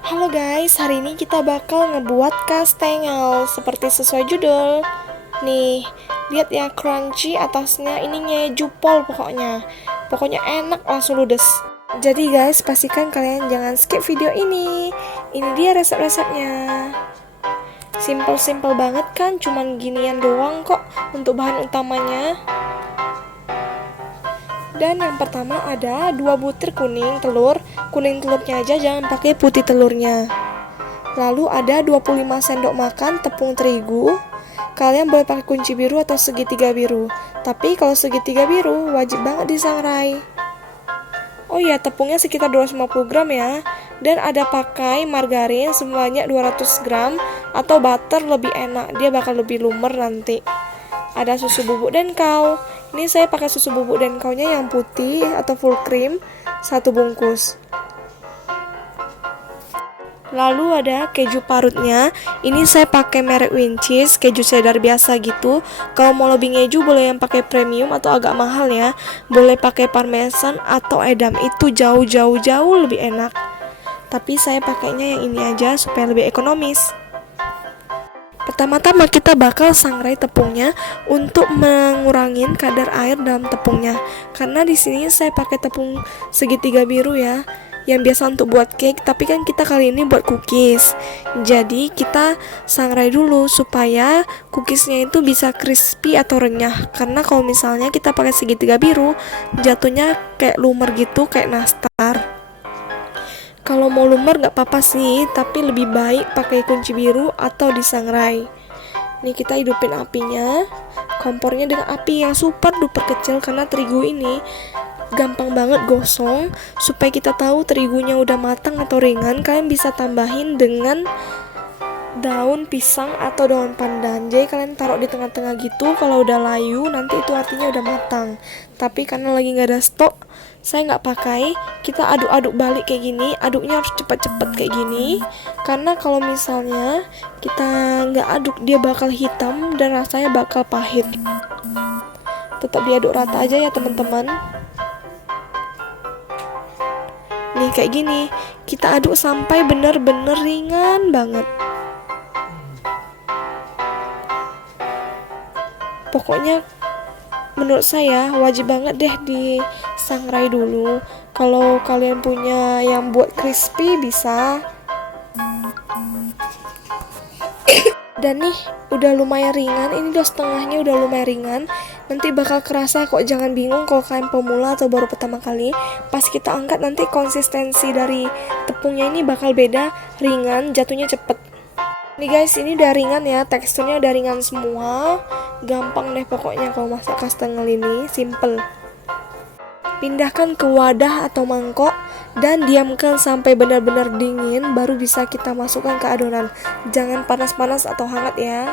Halo guys, hari ini kita bakal ngebuat kastengel seperti sesuai judul. Nih, lihat ya, crunchy atasnya, ininya jupol pokoknya. Pokoknya enak, langsung ludes. Jadi guys, pastikan kalian jangan skip video ini. Ini dia resep-resepnya. Simple-simple banget kan, cuman ginian doang kok untuk bahan utamanya. Dan yang pertama ada 2 butir kuning telurnya aja, jangan pakai putih telurnya. Lalu ada 25 sendok makan tepung terigu. Kalian boleh pakai kunci biru atau segitiga biru. Tapi kalau segitiga biru wajib banget disangrai. Oh iya, tepungnya sekitar 250 gram ya. Dan ada pakai margarin sebanyak 200 gram atau butter lebih enak, dia bakal lebih lumer nanti. Ada susu bubuk denkau. Ini saya pakai susu bubuk denkaunya yang putih atau full cream 1 bungkus. Lalu ada keju parutnya. Ini saya pakai merek Wincheese, keju cheddar biasa gitu. Kalau mau lebih ngeju boleh yang pakai premium atau agak mahal ya. Boleh pakai parmesan atau edam, itu jauh lebih enak. Tapi saya pakainya yang ini aja supaya lebih ekonomis. Pertama-tama kita bakal sangrai tepungnya untuk mengurangi kadar air dalam tepungnya. Karena di sini saya pakai tepung segitiga biru ya, yang biasa untuk buat cake, tapi kan kita kali ini buat cookies. Jadi kita sangrai dulu supaya cookiesnya itu bisa crispy atau renyah. Karena kalau misalnya kita pakai segitiga biru, jatuhnya kayak lumer gitu, kayak nastar. Kalau mau lumer nggak apa-apa sih, tapi lebih baik pakai kunci biru atau disangrai. Nih kita hidupin apinya, kompornya dengan api yang super duper kecil karena terigu ini gampang banget gosong. Supaya kita tahu terigunya udah matang atau ringan, kalian bisa tambahin dengan daun pisang atau daun pandan. Jadi kalian taruh di tengah-tengah gitu, kalau udah layu nanti itu artinya udah matang. Tapi karena lagi nggak ada stok, saya nggak pakai. Kita aduk-aduk balik kayak gini, aduknya harus cepet-cepet kayak gini, karena kalau misalnya kita nggak aduk dia bakal hitam dan rasanya bakal pahit. Tetap diaduk rata aja ya teman-teman. Nih kayak gini, kita aduk sampai bener-bener ringan banget. Pokoknya menurut saya wajib banget deh disangrai dulu. Kalau kalian punya yang buat crispy bisa. Dan nih udah lumayan ringan, ini udah setengahnya udah lumayan ringan. Nanti bakal kerasa kok, jangan bingung kalau kalian pemula atau baru pertama kali. Pas kita angkat nanti konsistensi dari tepungnya ini bakal beda, ringan, jatuhnya cepet. Nih guys, ini udah ringan ya, teksturnya udah ringan semua. Gampang deh pokoknya kalau masak kastengel ini, simple. Pindahkan ke wadah atau mangkok dan diamkan sampai benar-benar dingin, baru bisa kita masukkan ke adonan. Jangan panas-panas atau hangat ya.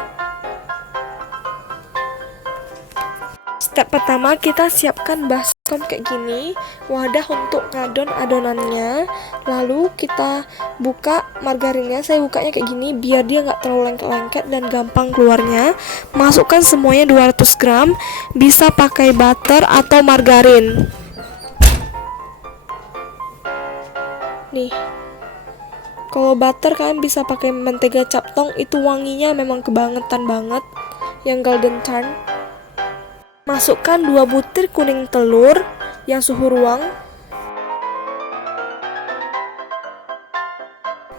Step pertama, kita siapkan baskom kayak gini, wadah untuk ngadon adonannya. Lalu kita buka margarinnya, saya bukanya kayak gini biar dia nggak terlalu lengket-lengket dan gampang keluarnya. Masukkan semuanya 200 gram, bisa pakai butter atau margarin. Nih, kalau butter kalian bisa pakai mentega captong, itu wanginya memang kebangetan banget, yang golden turn. Masukkan 2 butir kuning telur yang suhu ruang.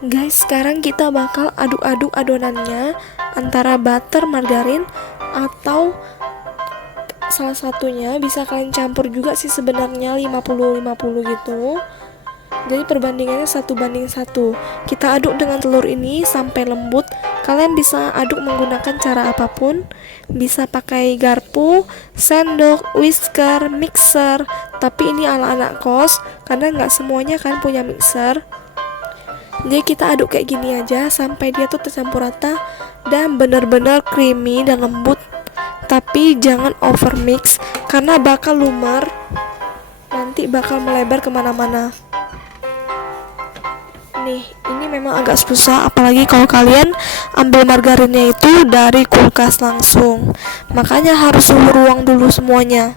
Guys, sekarang kita bakal aduk-aduk adonannya antara butter, margarin, atau salah satunya bisa kalian campur juga sih sebenarnya, 50-50 gitu. Jadi perbandingannya 1:1. Kita aduk dengan telur ini sampai lembut. Kalian bisa aduk menggunakan cara apapun. Bisa pakai garpu, sendok, whisker, mixer. Tapi ini ala anak kos, karena nggak semuanya kan punya mixer. Jadi kita aduk kayak gini aja sampai dia tuh tercampur rata dan benar-benar creamy dan lembut. Tapi jangan over mix karena bakal lumer, nanti bakal melebar kemana-mana. Nih, ini memang agak susah, apalagi kalau kalian ambil margarinnya itu dari kulkas langsung. Makanya harus suhu ruang dulu semuanya.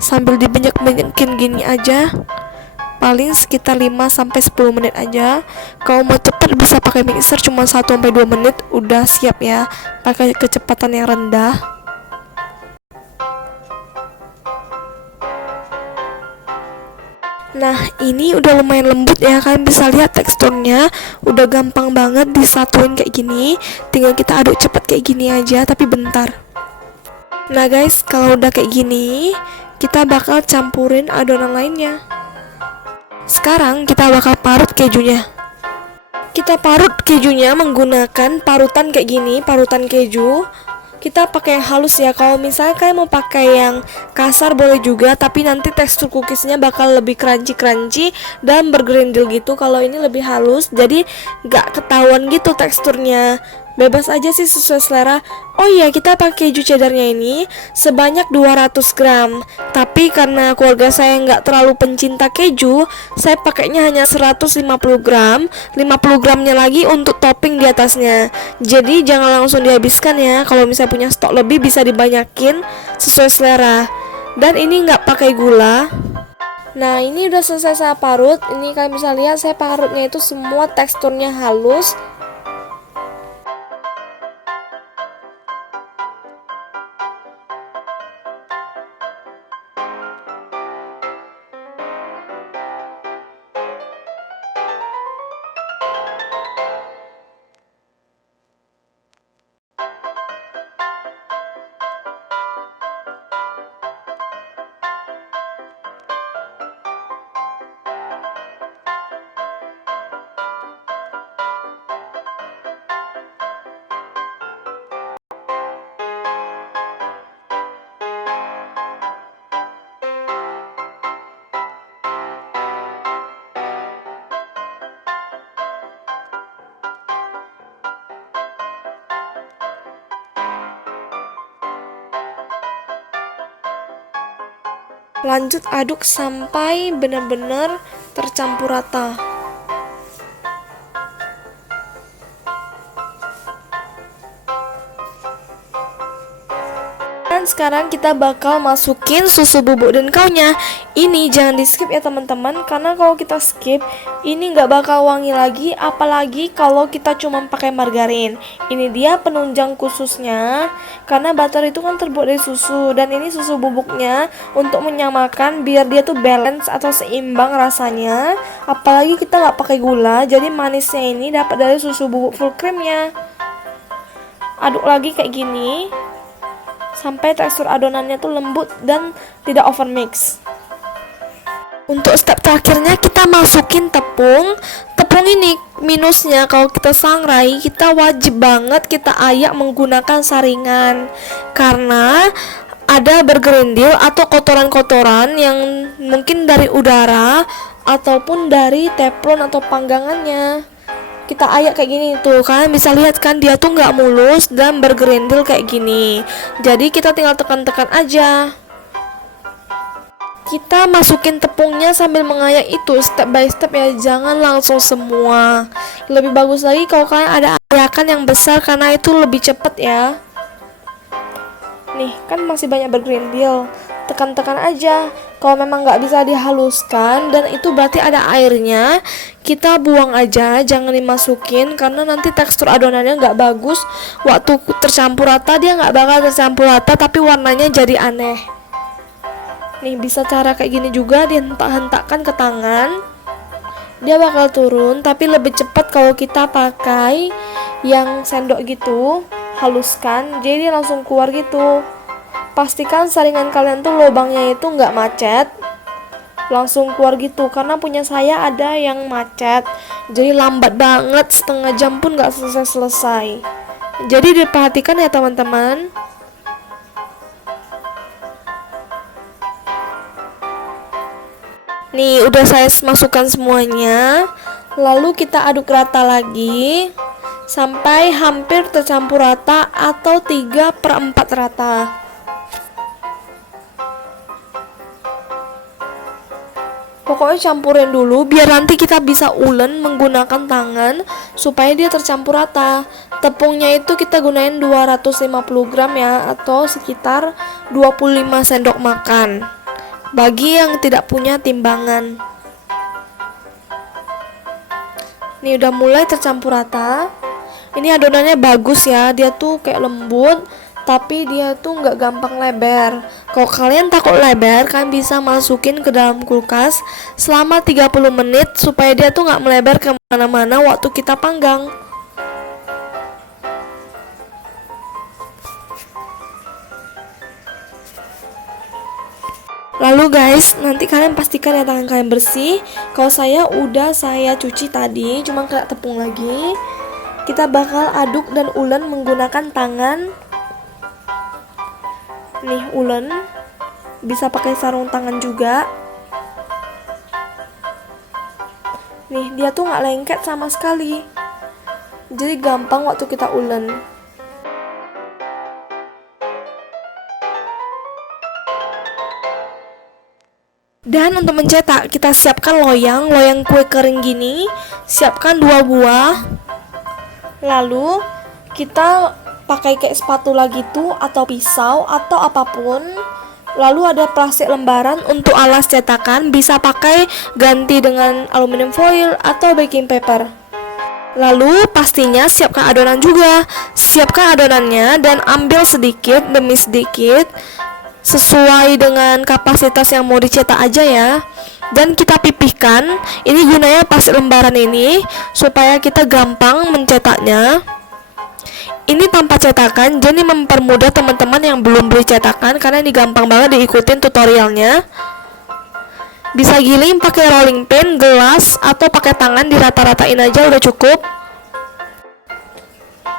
Sambil dibenyak-benyakin gini aja, paling sekitar 5-10 menit aja. Kalau mau cepat bisa pakai mixer, cuma 1-2 menit udah siap ya, pakai kecepatan yang rendah. Nah, ini udah lumayan lembut ya, kalian bisa lihat teksturnya udah gampang banget disatuin kayak gini. Tinggal kita aduk cepet kayak gini aja, tapi bentar. Nah guys, kalau udah kayak gini, kita bakal campurin adonan lainnya. Sekarang kita bakal parut kejunya. Kita parut kejunya menggunakan parutan kayak gini, parutan keju. Kita pakai yang halus ya. Kalau misalnya kalian mau pakai yang kasar boleh juga, tapi nanti tekstur cookiesnya bakal lebih crunchy dan bergerindil gitu. Kalau ini lebih halus, jadi gak ketahuan gitu teksturnya. Bebas aja sih, sesuai selera. Oh iya, kita pakai keju cheddarnya ini sebanyak 200 gram. Tapi karena keluarga saya nggak terlalu pencinta keju, saya pakainya hanya 150 gram. 50 gramnya lagi untuk topping di atasnya. Jadi jangan langsung dihabiskan ya. Kalau misalnya punya stok lebih bisa dibanyakin sesuai selera. Dan ini nggak pakai gula. Nah, ini udah selesai saya parut. Ini kalian bisa lihat saya parutnya itu semua teksturnya halus. Lanjut aduk sampai benar-benar tercampur rata. Dan sekarang kita bakal masukin susu bubuk dan kaunya. Ini jangan di skip ya teman-teman, karena kalau kita skip ini nggak bakal wangi lagi, apalagi kalau kita cuma pakai margarin. Ini dia penunjang khususnya, karena butter itu kan terbuat dari susu, dan ini susu bubuknya untuk menyamakan biar dia tuh balance atau seimbang rasanya. Apalagi kita nggak pakai gula, jadi manisnya ini dapat dari susu bubuk full creamnya. Aduk lagi kayak gini sampai tekstur adonannya tuh lembut dan tidak over mix. Untuk step terakhirnya kita masukin tepung. Tepung ini minusnya kalau kita sangrai, kita wajib banget kita ayak menggunakan saringan, karena ada bergerindil atau kotoran-kotoran yang mungkin dari udara ataupun dari teflon atau panggangannya. Kita ayak kayak gini tuh, kalian bisa lihat kan dia tuh nggak mulus dan bergerindil kayak gini. Jadi kita tinggal tekan-tekan aja. Kita masukin tepungnya sambil mengayak itu step by step ya, jangan langsung semua. Lebih bagus lagi kalau kalian ada ayakan yang besar, karena itu lebih cepet ya. Nih kan masih banyak bergerindil, tekan-tekan aja. Kalau memang nggak bisa dihaluskan dan itu berarti ada airnya, kita buang aja, jangan dimasukin, karena nanti tekstur adonannya nggak bagus. Waktu tercampur rata dia nggak bakal tercampur rata, tapi warnanya jadi aneh. Nih bisa cara kayak gini juga, dihentak-hentakkan ke tangan, dia bakal turun. Tapi lebih cepat kalau kita pakai yang sendok gitu, haluskan, jadi dia langsung keluar gitu. Pastikan saringan kalian tuh lubangnya itu nggak macet, langsung keluar gitu. Karena punya saya ada yang macet, jadi lambat banget, setengah jam pun nggak selesai. Jadi diperhatikan ya teman-teman. Nih udah saya masukkan semuanya, lalu kita aduk rata lagi sampai hampir tercampur rata atau 3/4 rata. Pokoknya campurin dulu biar nanti kita bisa ulen menggunakan tangan supaya dia tercampur rata. Tepungnya itu kita gunain 250 gram ya, atau sekitar 25 sendok makan bagi yang tidak punya timbangan. Nih udah mulai tercampur rata. Ini adonannya bagus ya, dia tuh kayak lembut, tapi dia tuh nggak gampang lebar. Kalau kalian takut lebar, kalian bisa masukin ke dalam kulkas selama 30 menit supaya dia tuh nggak melebar kemana-mana waktu kita panggang. Lalu guys, nanti kalian pastikan ya tangan kalian bersih. Kalau saya cuci tadi, cuma kena tepung lagi. Kita bakal aduk dan ulen menggunakan tangan. Nih ulen, bisa pakai sarung tangan juga. Nih dia tuh nggak lengket sama sekali, jadi gampang waktu kita ulen. Dan untuk mencetak, kita siapkan loyang kue kering gini. Siapkan 2 buah. Lalu kita pakai kayak spatula gitu atau pisau atau apapun. Lalu ada plastik lembaran untuk alas cetakan, bisa pakai ganti dengan aluminium foil atau baking paper. Lalu pastinya siapkan adonan juga. Siapkan adonannya dan ambil sedikit demi sedikit sesuai dengan kapasitas yang mau dicetak aja ya. Dan kita pipihkan. Ini gunanya plastik lembaran ini supaya kita gampang mencetaknya. Ini tanpa cetakan, jadi mempermudah teman-teman yang belum beli cetakan karena ini gampang banget diikutin tutorialnya. Bisa giling pakai rolling pin, gelas, atau pakai tangan dirata-ratain aja udah cukup.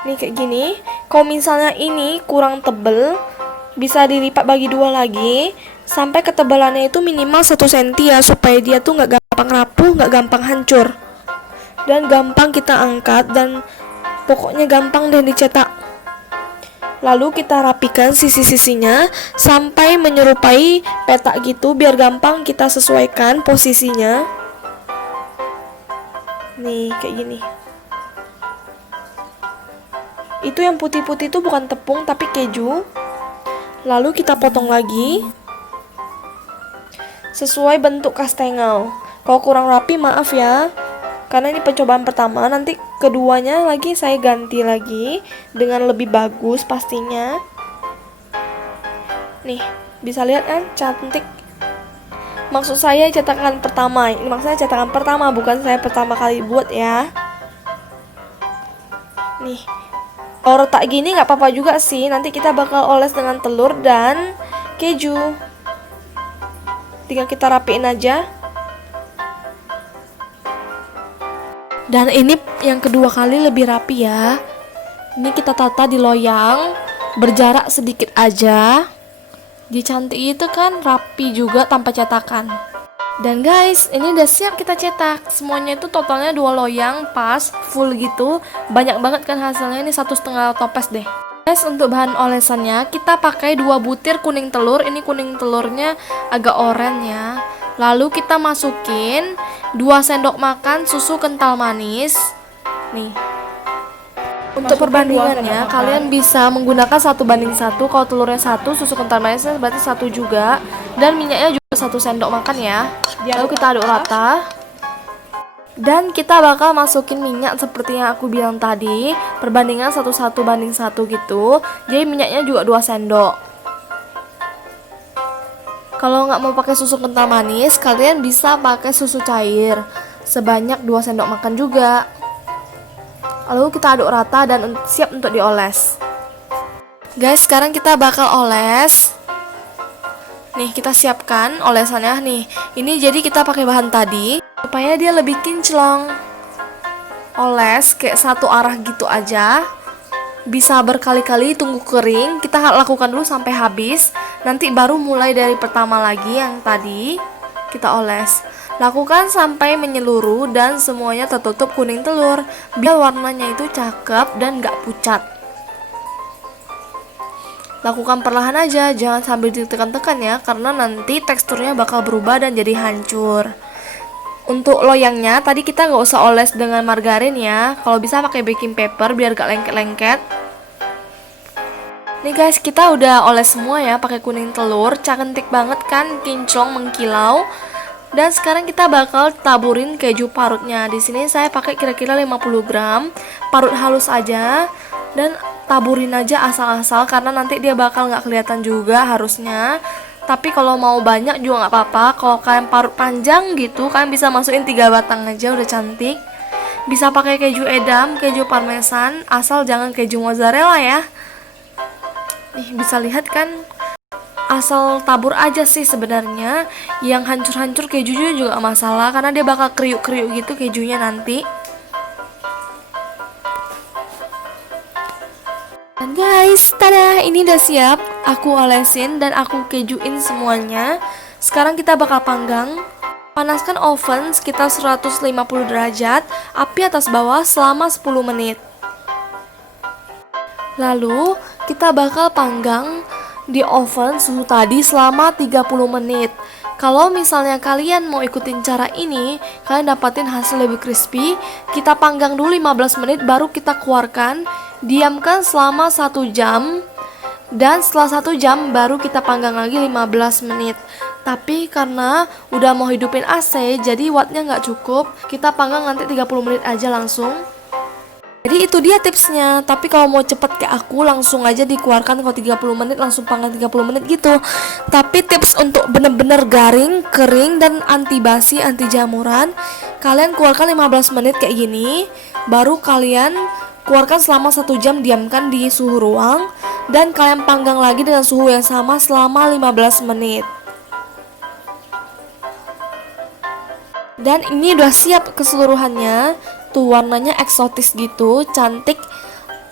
Nih kayak gini. Kalau misalnya ini kurang tebel, bisa dilipat bagi 2 lagi sampai ketebalannya itu minimal 1 cm ya, supaya dia tuh nggak gampang rapuh, nggak gampang hancur, dan gampang kita angkat, dan pokoknya gampang deh dicetak. Lalu kita rapikan sisi-sisinya sampai menyerupai petak gitu, biar gampang kita sesuaikan posisinya. Nih kayak gini. Itu yang putih-putih itu bukan tepung tapi keju. Lalu kita potong lagi sesuai bentuk kastengel. Kalau kurang rapi maaf ya, karena ini percobaan pertama. Nanti keduanya lagi saya ganti lagi dengan lebih bagus pastinya. Nih bisa lihat kan, cantik. Maksud saya cetakan pertama. Ini maksudnya cetakan pertama, bukan saya pertama kali buat ya. Nih, kalau retak gini nggak apa-apa juga sih. Nanti kita bakal oles dengan telur dan keju. Tinggal kita rapiin aja. Dan ini yang kedua kali lebih rapi ya. Ini kita tata di loyang, berjarak sedikit aja. Di cantik itu kan rapi juga tanpa cetakan. Dan guys, ini udah siap kita cetak. Semuanya itu totalnya 2 loyang, pas, full gitu. Banyak banget kan hasilnya, ini 1,5 toples deh. Guys, untuk bahan olesannya kita pakai 2 butir kuning telur. Ini kuning telurnya agak oranye ya. Lalu kita masukin 2 sendok makan susu kental manis. Nih. Untuk perbandingannya kalian bisa menggunakan 1:1. Kalau telurnya 1, susu kental manisnya berarti 1 juga. Dan minyaknya juga 1 sendok makan ya. Lalu kita aduk rata. Dan kita bakal masukin minyak seperti yang aku bilang tadi, perbandingan 1:1 gitu. Jadi minyaknya juga 2 sendok. Kalau nggak mau pakai susu kental manis, kalian bisa pakai susu cair sebanyak 2 sendok makan juga. Lalu kita aduk rata dan siap untuk dioles. Guys, sekarang kita bakal oles. Nih, kita siapkan olesannya nih. Ini jadi kita pakai bahan tadi supaya dia lebih kinclong. Oles kayak satu arah gitu aja. Bisa berkali-kali, tunggu kering. Kita lakukan dulu sampai habis. Nanti baru mulai dari pertama lagi yang tadi kita oles. Lakukan sampai menyeluruh dan semuanya tertutup kuning telur, biar warnanya itu cakep dan gak pucat. Lakukan perlahan aja, jangan sambil ditekan-tekan ya, karena nanti teksturnya bakal berubah dan jadi hancur. Untuk loyangnya tadi kita nggak usah oles dengan margarin ya, kalau bisa pakai baking paper biar gak lengket-lengket. Nih guys, kita udah oles semua ya pakai kuning telur, cantik banget kan, kinclong mengkilau. Dan sekarang kita bakal taburin keju parutnya. Di sini saya pakai kira-kira 50 gram. Parut halus aja dan taburin aja asal-asal karena nanti dia bakal nggak kelihatan juga harusnya. Tapi kalau mau banyak juga nggak apa-apa. Kalau kalian parut panjang gitu, kalian bisa masukin 3 batang aja udah cantik. Bisa pakai keju edam, keju parmesan, asal jangan keju mozzarella ya. Nih bisa lihat kan? Asal tabur aja sih sebenarnya. Yang hancur-hancur kejunya juga gak masalah karena dia bakal kriuk-kriuk gitu kejunya nanti. Dan guys, tada, ini udah siap. Aku olesin dan aku kejuin semuanya. Sekarang kita bakal panggang. Panaskan oven sekitar 150 derajat, api atas bawah selama 10 menit. Lalu kita bakal panggang di oven suhu tadi selama 30 menit. Kalau misalnya kalian mau ikutin cara ini, kalian dapatin hasil lebih crispy. Kita panggang dulu 15 menit baru kita keluarkan. Diamkan selama 1 jam. Dan setelah 1 jam baru kita panggang lagi 15 menit. Tapi karena udah mau hidupin AC, jadi wattnya nggak cukup. Kita panggang nanti 30 menit aja langsung. Jadi itu dia tipsnya. Tapi kalau mau cepet kayak aku, langsung aja dikeluarkan. Kalau 30 menit langsung panggang 30 menit gitu. Tapi tips untuk bener-bener garing, kering, dan anti basi, anti jamuran, kalian keluarkan 15 menit kayak gini. Baru kalian keluarkan selama 1 jam, diamkan di suhu ruang. Dan kalian panggang lagi dengan suhu yang sama selama 15 menit. Dan ini udah siap keseluruhannya. Tuh warnanya eksotis gitu, cantik,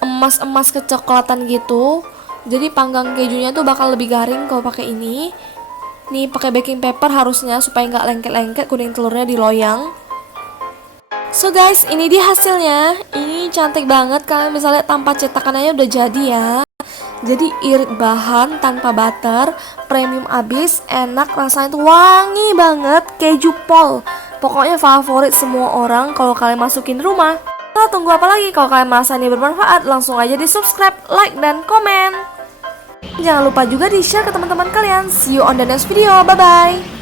emas-emas kecoklatan gitu. Jadi panggang kejunya tuh bakal lebih garing kalau pakai ini. Nih pakai baking paper harusnya supaya nggak lengket-lengket, kuning telurnya di loyang. So guys, ini dia hasilnya. Ini cantik banget, kalian bisa lihat tanpa cetakannya udah jadi ya. Jadi irit bahan tanpa butter, premium abis, enak, rasanya tuh wangi banget, keju pol. Pokoknya favorit semua orang kalau kalian masukin rumah. Nah, tunggu apa lagi? Kalau kalian merasa ini bermanfaat, langsung aja di subscribe, like, dan komen. Jangan lupa juga di share ke teman-teman kalian. See you on the next video. Bye-bye.